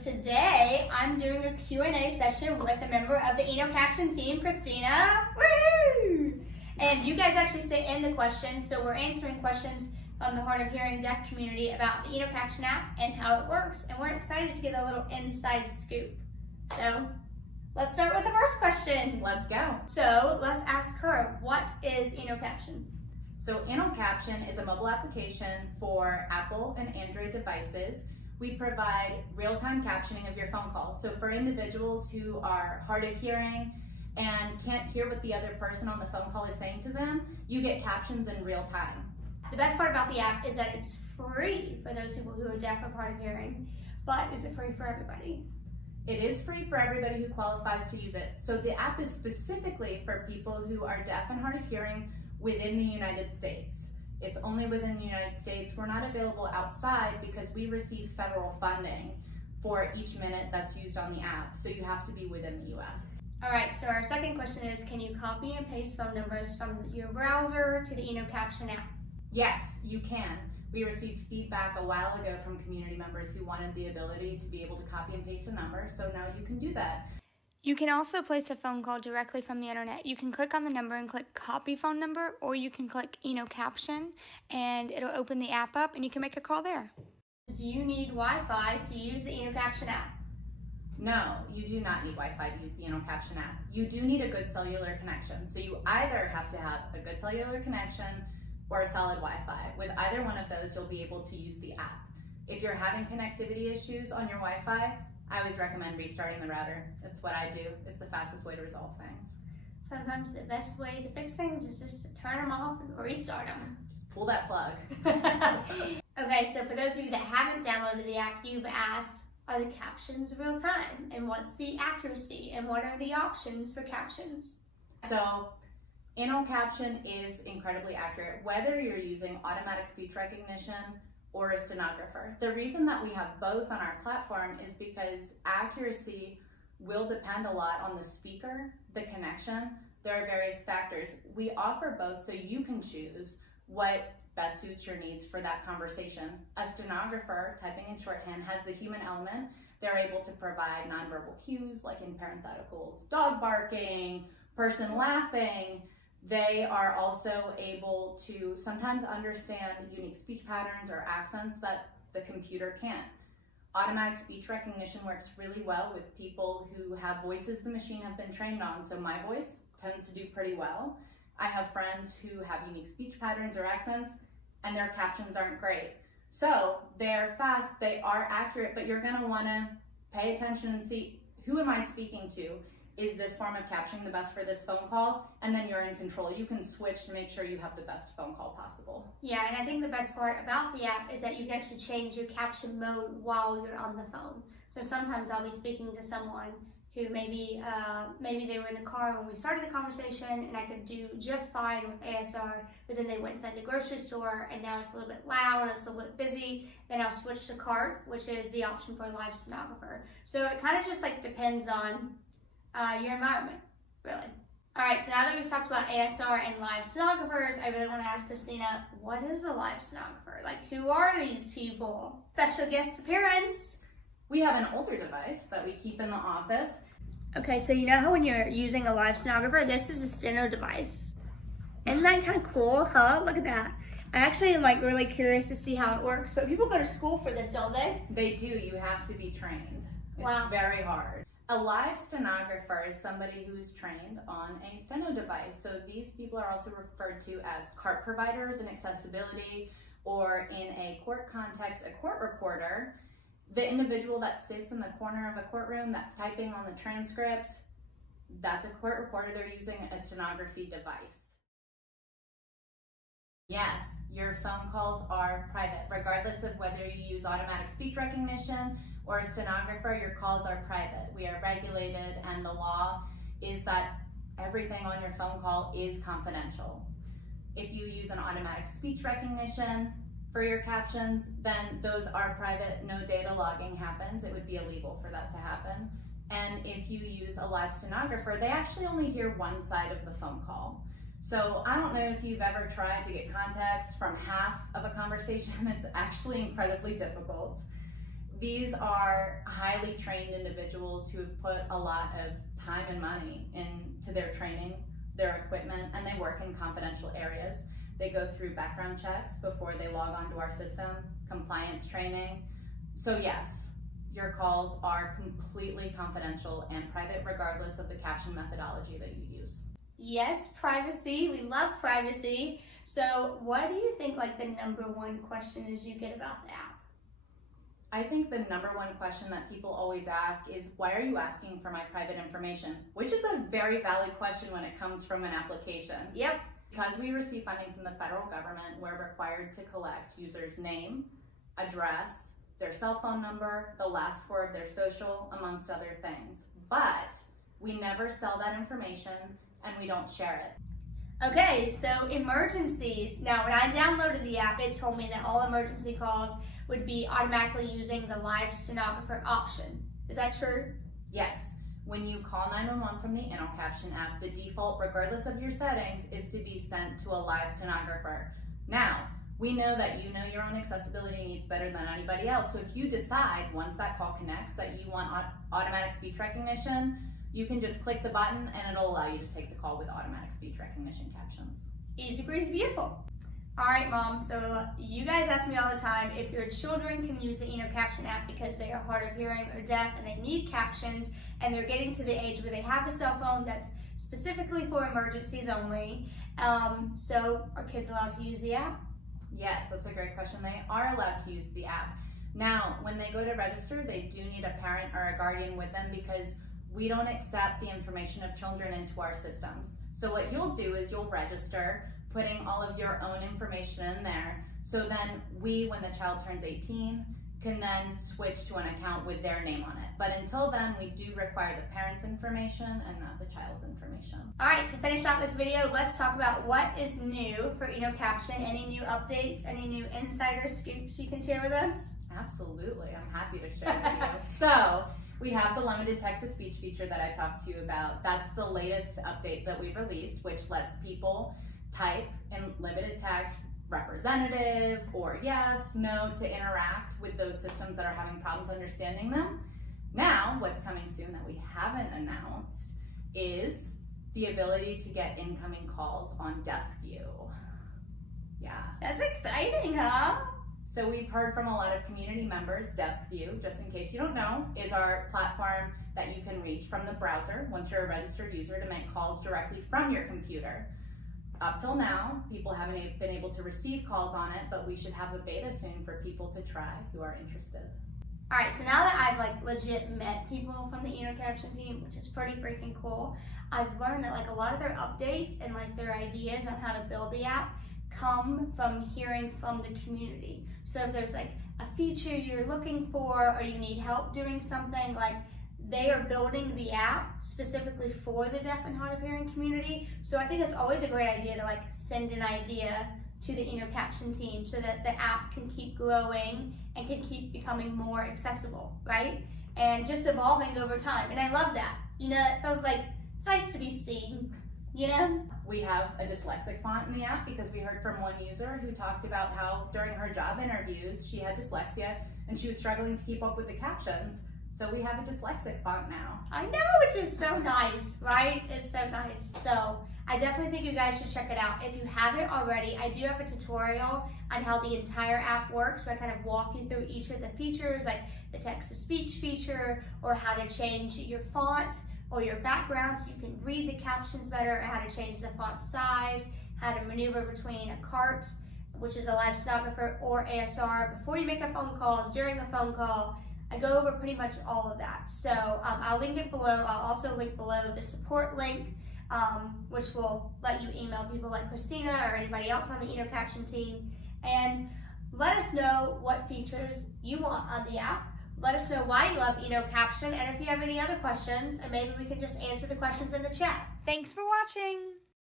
Today, I'm doing a Q&A session with a member of the InnoCaption team, Christina. Woo! And you guys actually sent in the questions, so we're answering questions from the hard of hearing deaf community about the InnoCaption app and how it works, and we're excited to get a little inside scoop. So, let's start with the first question. Let's go. So, let's ask her, what is InnoCaption? So InnoCaption is a mobile application for Apple and Android devices. We provide real-time captioning of your phone calls. So for individuals who are hard of hearing and can't hear what the other person on the phone call is saying to them, you get captions in real time. The best part about the app is that it's free for those people who are deaf or hard of hearing, but is it free for everybody? It is free for everybody who qualifies to use it. So the app is specifically for people who are deaf and hard of hearing within the United States. It's only within the United States. We're not available outside because we receive federal funding for each minute that's used on the app. So you have to be within the US. All right, so our second question is, can you copy and paste phone numbers from your browser to the InnoCaption app? Yes, you can. We received feedback a while ago from community members who wanted the ability to be able to copy and paste a number, so now you can do that. You can also place a phone call directly from the internet. You can click on the number and click copy phone number, or you can click InnoCaption and it'll open the app up and you can make a call there. Do you need Wi-Fi to use the InnoCaption app? No, you do not need Wi-Fi to use the InnoCaption app. You do need a good cellular connection. So you either have to have a good cellular connection or a solid Wi-Fi. With either one of those, you'll be able to use the app. If you're having connectivity issues on your Wi-Fi, I always recommend restarting the router. It's what I do. It's the fastest way to resolve things. Sometimes the best way to fix things is just to turn them off and restart them. Just pull that plug. Okay, so for those of you that haven't downloaded the app, you've asked, are the captions real time? And what's the accuracy? And what are the options for captions? So, InnoCaption is incredibly accurate, whether you're using automatic speech recognition or a stenographer. The reason that we have both on our platform is because accuracy will depend a lot on the speaker, the connection. There are various factors. We offer both so you can choose what best suits your needs for that conversation. A stenographer, typing in shorthand, has the human element. They're able to provide nonverbal cues like in parentheticals, dog barking, person laughing. They are also able to sometimes understand unique speech patterns or accents that the computer can't. Automatic speech recognition works really well with people who have voices the machine have been trained on, so my voice tends to do pretty well. I have friends who have unique speech patterns or accents, and their captions aren't great. So they're fast, they are accurate, but you're gonna wanna pay attention and see, who am I speaking to? Is this form of captioning the best for this phone call? And then you're in control. You can switch to make sure you have the best phone call possible. Yeah, and I think the best part about the app is that you can actually change your caption mode while you're on the phone. So sometimes I'll be speaking to someone who maybe they were in the car when we started the conversation and I could do just fine with ASR, but then they went inside the grocery store and now it's a little bit loud, it's a little bit busy. Then I'll switch to cart, which is the option for a live stenographer. So it kind of just like depends on your environment, really. All right, so now that we've talked about ASR and live stenographers, I really want to ask Christina, what is a live stenographer? Like, who are these people? Special guest appearance. We have an older device that we keep in the office. Okay, so you know how when you're using a live stenographer, this is a steno device. Isn't that kind of cool, huh? Look at that. I actually am like really curious to see how it works, but people go to school for this, don't they? They do, you have to be trained. Wow. It's very hard. A live stenographer is somebody who is trained on a steno device. So these people are also referred to as cart providers in accessibility, or in a court context, a court reporter. The individual that sits in the corner of a courtroom that's typing on the transcript, that's a court reporter. They're using a stenography device. Yes, your phone calls are private. Regardless of whether you use automatic speech recognition or a stenographer, your calls are private. We are regulated, and the law is that everything on your phone call is confidential. If you use an automatic speech recognition for your captions, then those are private, no data logging happens. It would be illegal for that to happen. And if you use a live stenographer, they actually only hear one side of the phone call. So I don't know if you've ever tried to get context from half of a conversation. It's actually incredibly difficult. These are highly trained individuals who have put a lot of time and money into their training, their equipment, and they work in confidential areas. They go through background checks before they log onto our system, compliance training. So yes, your calls are completely confidential and private regardless of the caption methodology that you use. Yes, privacy. We love privacy. So what do you think like the number one question is you get about the app? I think the number one question that people always ask is, why are you asking for my private information? Which is a very valid question when it comes from an application. Yep. Because we receive funding from the federal government, we're required to collect users' name, address, their cell phone number, the last four of their social, amongst other things. But we never sell that information and we don't share it. Okay, so emergencies. Now, when I downloaded the app, it told me that all emergency calls would be automatically using the live stenographer option. Is that true? Yes. When you call 911 from the InnoCaption app, the default, regardless of your settings, is to be sent to a live stenographer. Now, we know that you know your own accessibility needs better than anybody else, so if you decide, once that call connects, that you want automatic speech recognition, you can just click the button and it'll allow you to take the call with automatic speech recognition captions. Easy breezy, beautiful. All right, Mom, so you guys ask me all the time if your children can use the InnoCaption app because they are hard of hearing or deaf and they need captions and they're getting to the age where they have a cell phone that's specifically for emergencies only. So are kids allowed to use the app? Yes, that's a great question. They are allowed to use the app. Now, when they go to register, they do need a parent or a guardian with them because we don't accept the information of children into our systems. So what you'll do is you'll register, putting all of your own information in there. So then we, when the child turns 18, can then switch to an account with their name on it. But until then, we do require the parent's information and not the child's information. All right, to finish out this video, let's talk about what is new for InnoCaption. Any new updates, any new insider scoops you can share with us? Absolutely, I'm happy to share with you. So, we have the limited text-to-speech feature that I talked to you about. That's the latest update that we've released, which lets people type in limited text, representative, or yes, no, to interact with those systems that are having problems understanding them. Now, what's coming soon that we haven't announced is the ability to get incoming calls on DeskView. Yeah. That's exciting, huh? So we've heard from a lot of community members. DeskView, just in case you don't know, is our platform that you can reach from the browser once you're a registered user to make calls directly from your computer. Up till now, people haven't been able to receive calls on it, but we should have a beta soon for people to try who are interested. All right, so now that I've like legit met people from the InnoCaption team, which is pretty freaking cool, I've learned that like a lot of their updates and like their ideas on how to build the app come from hearing from the community. So if there's like a feature you're looking for or you need help doing something, like they are building the app specifically for the deaf and hard of hearing community. So I think it's always a great idea to like send an idea to the InnoCaption team so that the app can keep growing and can keep becoming more accessible, right? And just evolving over time. And I love that. You know, it feels like it's nice to be seen, you know? We have a dyslexic font in the app because we heard from one user who talked about how during her job interviews, she had dyslexia and she was struggling to keep up with the captions. So we have a dyslexic font now. I know, which is so nice, right? It's so nice. So I definitely think you guys should check it out. If you haven't already, I do have a tutorial on how the entire app works, where I kind of walk you through each of the features, like the text-to-speech feature, or how to change your font or your background so you can read the captions better, or how to change the font size, how to maneuver between a cart, which is a live stenographer, or ASR, before you make a phone call, during a phone call. I go over pretty much all of that. So I'll link it below. I'll also link below the support link, which will let you email people like Christina or anybody else on the InnoCaption team. And let us know what features you want on the app. Let us know why you love InnoCaption, and if you have any other questions, and maybe we can just answer the questions in the chat. Thanks for watching.